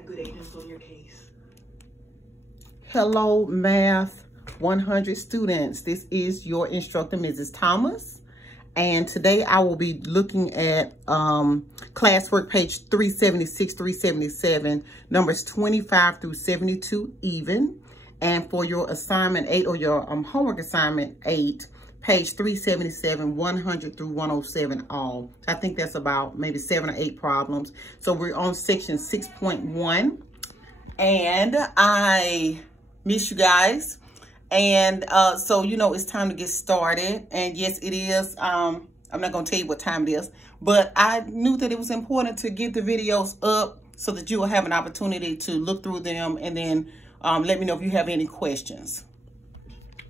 got good agents on your case. Hello, Math 100 students. This is your instructor, Mrs. Thomas. And today I will be looking at classwork page 376, 377, numbers 25 through 72 even. And for your assignment 8 or your homework assignment 8, page 377, 100 through 107 all. I think that's about maybe 7 or 8 problems. So we're on section 6.1. And I miss you guys. And so, you know, it's time to get started. And yes, it is. I'm not going to tell you what time it is. But I knew that it was important to get the videos up so that you will have an opportunity to look through them and then let me know if you have any questions.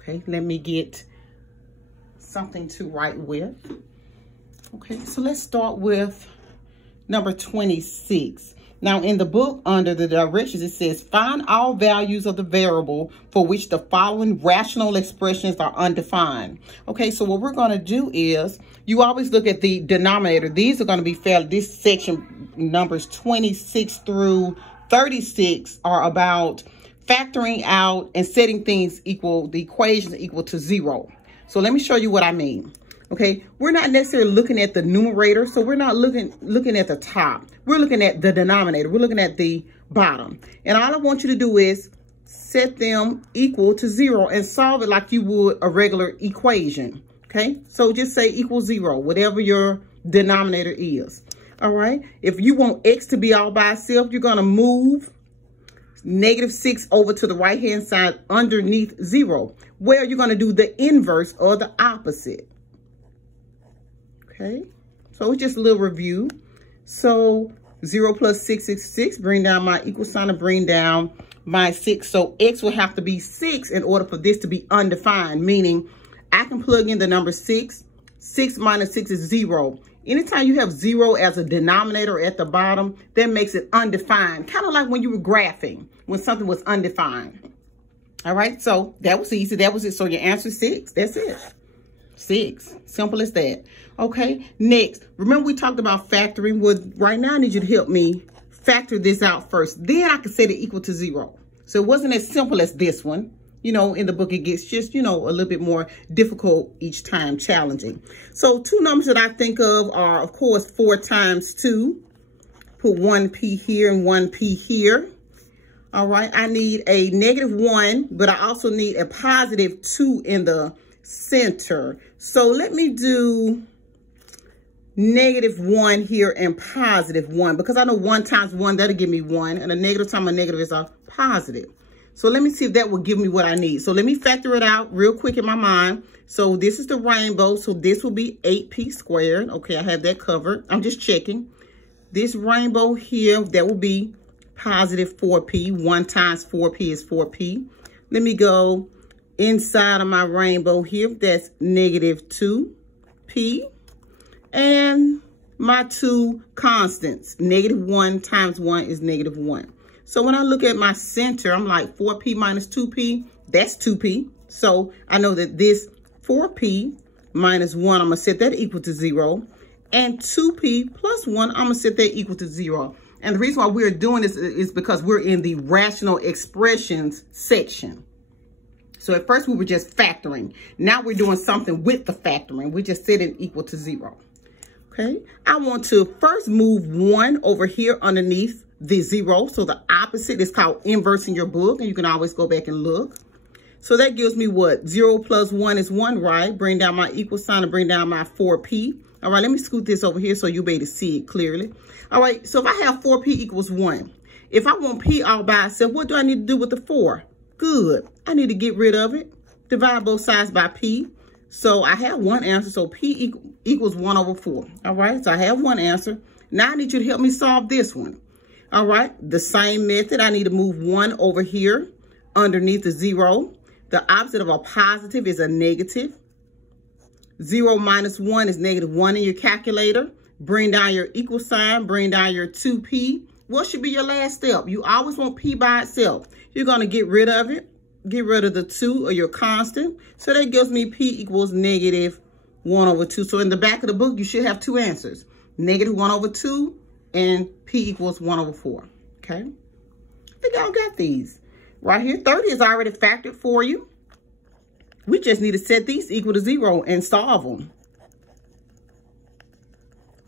Okay, let me get something to write with. Okay, so let's start with number 26. Now in the book, under the directions, it says, find all values of the variable for which the following rational expressions are undefined. Okay, so what we're going to do is, you always look at the denominator. These are going to be fairly, this section, numbers 26 through 36 are about factoring out and setting things equal, the equations equal to 0. So let me show you what I mean. Okay, we're not necessarily looking at the numerator, so we're not looking at the top. We're looking at the denominator. We're looking at the bottom. And all I want you to do is set them equal to 0 and solve it like you would a regular equation. Okay, so just say equal 0, whatever your denominator is. All right, if you want x to be all by itself, you're going to move -6 over to the right hand side underneath 0. Well, you're going to do the inverse or the opposite. Okay, so it's just a little review. So 0 plus 6 is 6. Bring down my equal sign and bring down my 6. So x will have to be 6 in order for this to be undefined, meaning I can plug in the number 6. 6 minus 6 is 0. Anytime you have 0 as a denominator at the bottom, that makes it undefined. Kind of like when you were graphing, when something was undefined. All right, so that was easy. That was it. So your answer is 6. That's it. 6. Simple as that. Okay, next. Remember we talked about factoring. Well, right now I need you to help me factor this out first. Then I can set it equal to 0. So it wasn't as simple as this one. You know, in the book, it gets just, you know, a little bit more difficult each time, challenging. So 2 numbers that I think of are, of course, 4 times 2. Put 1p here and 1p here. All right, I need a -1, but I also need a positive 2 in the center. So let me do -1 here and +1, because I know 1 times 1, that'll give me 1, and a negative times a negative is a positive. So let me see if that will give me what I need. So let me factor it out real quick in my mind. So this is the rainbow. So this will be 8p squared. Okay, I have that covered. I'm just checking. This rainbow here, that will be positive 4p. 1 times 4p is 4p. Let me go inside of my rainbow here. That's -2p. And my 2 constants. -1 times 1 is -1. So when I look at my center, I'm like 4p minus 2p, that's 2p. So I know that this 4p minus 1, I'm going to set that equal to 0. And 2p plus 1, I'm going to set that equal to 0. And the reason why we're doing this is because we're in the rational expressions section. So at first we were just factoring. Now we're doing something with the factoring. We just set it equal to 0. Okay, I want to first move 1 over here underneath the 0. So the opposite is called inverse in your book, and you can always go back and look. So that gives me what? 0 plus 1 is 1, right? Bring down my equal sign and bring down my 4p. All right, let me scoot this over here so you'll be able to see it clearly. All right, so if I have 4p equals 1, if I want p all by itself, what do I need to do with the 4? Good. I need to get rid of it. Divide both sides by p. So I have one answer. So p equals 1 over 4. All right, so I have one answer. Now I need you to help me solve this one. All right, the same method. I need to move 1 over here underneath the 0. The opposite of a positive is a negative. 0 minus 1 is -1 in your calculator. Bring down your equal sign. Bring down your 2p. What should be your last step? You always want p by itself. You're going to get rid of it. Get rid of the 2 or your constant. So that gives me p equals -1 over 2. So in the back of the book, you should have 2 answers. -1 over 2 and p equals 1 over 4. Okay. I think y'all got these. Right here, 30 is already factored for you. We just need to set these equal to 0 and solve them.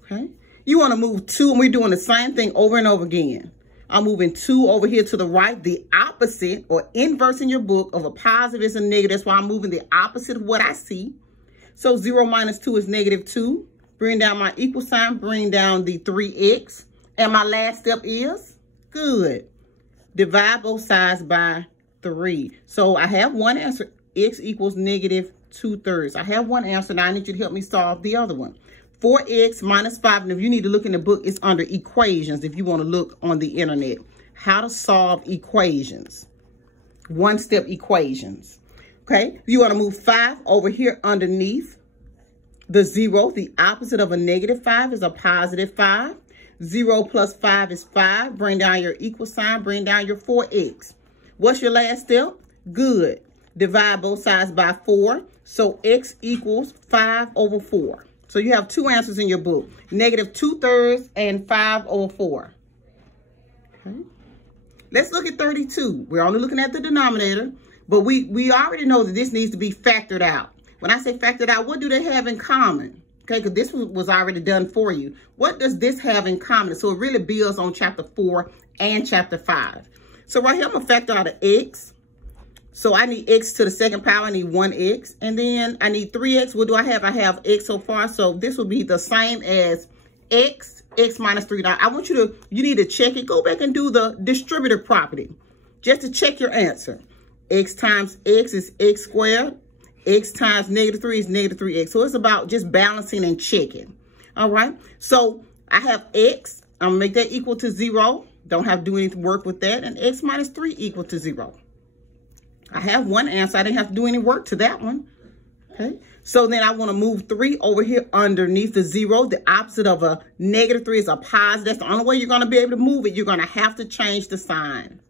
Okay. You want to move 2, and we're doing the same thing over and over again. I'm moving 2 over here to the right, the opposite or inverse in your book of a positive is a negative. That's why I'm moving the opposite of what I see. So 0 minus 2 is negative 2. Bring down my equal sign, bring down the 3x. And my last step is, good, divide both sides by 3. So I have one answer, x equals negative 2/3. I have one answer. Now I need you to help me solve the other one. 4x minus 5, and if you need to look in the book, it's under equations if you want to look on the internet. How to solve equations. One-step equations. Okay, you want to move 5 over here underneath the 0. The opposite of a negative 5 is a positive 5. 0 plus 5 is 5. Bring down your equal sign, bring down your 4x. What's your last step? Good. Divide both sides by 4. So x equals 5 over 4. So you have 2 answers in your book, negative 2/3 and 5 over 4. Okay. Let's look at 32. We're only looking at the denominator, but we already know that this needs to be factored out. When I say factored out, what do they have in common? Okay, because this was already done for you. What does this have in common? So it really builds on chapter 4 and chapter 5. So right here, I'm going to factor out an x. So I need x to the second power. I need 1x. And then I need 3x. What do I have? I have x so far. So this will be the same as x minus 3. Now, I want you need to check it. Go back and do the distributive property just to check your answer. X times x is x squared. X times negative 3 is negative 3x. So it's about just balancing and checking. All right. So I have x. I'm going to make that equal to 0. Don't have to do any work with that. And x minus 3 equal to 0. I have one answer. I didn't have to do any work to that one. Okay. So then I want to move 3 over here underneath the 0. The opposite of a negative 3 is a positive. That's the only way you're going to be able to move it. You're going to have to change the sign.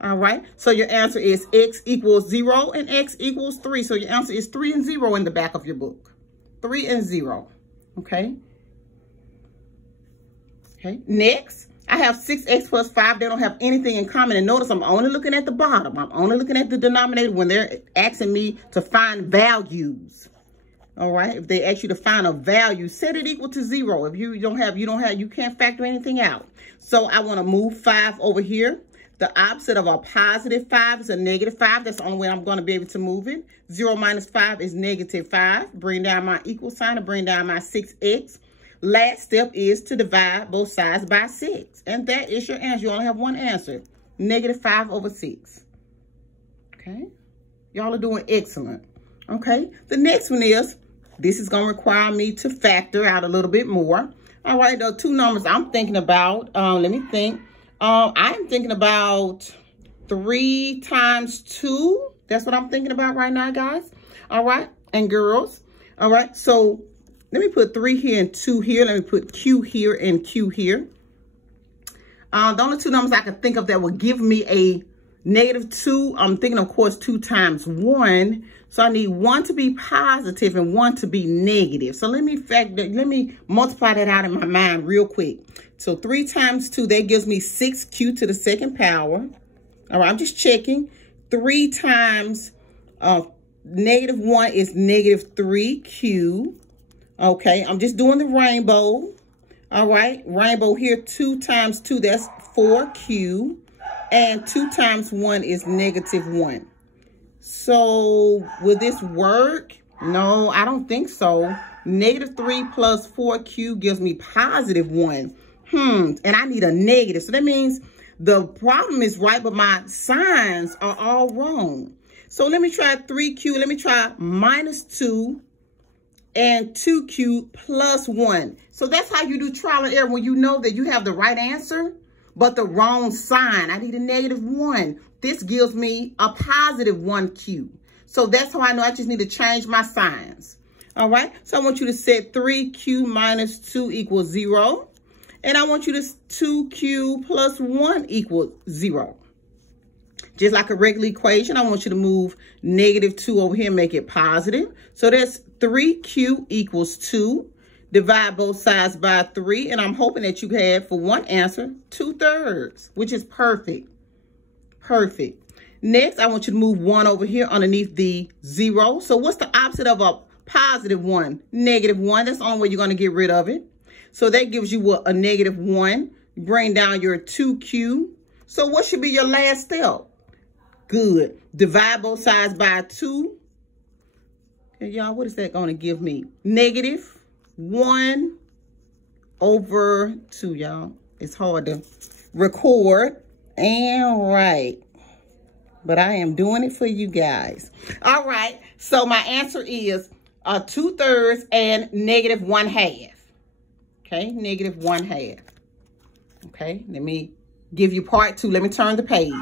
All right. So your answer is x equals 0 and x equals 3. So your answer is 3 and 0 in the back of your book. 3 and 0. Okay. Okay. Next, I have 6x plus 5. They don't have anything in common. And notice I'm only looking at the bottom. I'm only looking at the denominator when they're asking me to find values. All right. If they ask you to find a value, set it equal to 0. If you can't factor anything out. So I want to move 5 over here. The opposite of a positive 5 is a negative 5. That's the only way I'm going to be able to move it. 0 minus 5 is negative 5. Bring down my equal sign and bring down my 6x. Last step is to divide both sides by 6. And that is your answer. You only have one answer. Negative 5 over 6. Okay. Y'all are doing excellent. Okay. The next one is, this is going to require me to factor out a little bit more. All right. The 2 numbers I'm thinking about, let me think. I'm thinking about 3 times 2. That's what I'm thinking about right now, guys. All right. And girls. All right. So let me put 3 here and 2 here. Let me put Q here and Q here. The only 2 numbers I can think of that will give me a negative 2. I'm thinking, of course, 2 times 1. So I need 1 to be positive and 1 to be negative. So let me multiply that out in my mind real quick. So 3 times 2, that gives me 6Q to the second power. All right, I'm just checking. 3 times negative 1 is negative 3Q. Okay, I'm just doing the rainbow. All right, rainbow here, 2 times 2, that's 4Q. And 2 times 1 is negative 1. So will this work? No, I don't think so. Negative 3 plus 4Q gives me positive 1. And I need a negative. So that means the problem is right, but my signs are all wrong. So let me try 3Q. Let me try minus 2 and 2Q plus 1. So that's how you do trial and error when you know that you have the right answer, but the wrong sign. I need a negative 1. This gives me a positive 1Q. So that's how I know I just need to change my signs. All right. So I want you to set 3Q minus 2 equals 0. And I want you to 2Q plus 1 equals 0. Just like a regular equation, I want you to move negative 2 over here and make it positive. So that's 3Q equals 2. Divide both sides by 3. And I'm hoping that you have, for one answer, 2/3, which is perfect. Perfect. Next, I want you to move 1 over here underneath the 0. So what's the opposite of a positive 1? -1. That's the only way you're going to get rid of it. So that gives you what? A -1. You bring down your 2q. So what should be your last step? Good. Divide both sides by 2. Okay, y'all, what is that going to give me? -1 over 2, y'all. It's hard to record and write, but I am doing it for you guys. All right, so my answer is 2/3 and -1/2. Okay, -1/2. Okay, let me give you part 2. Let me turn the page.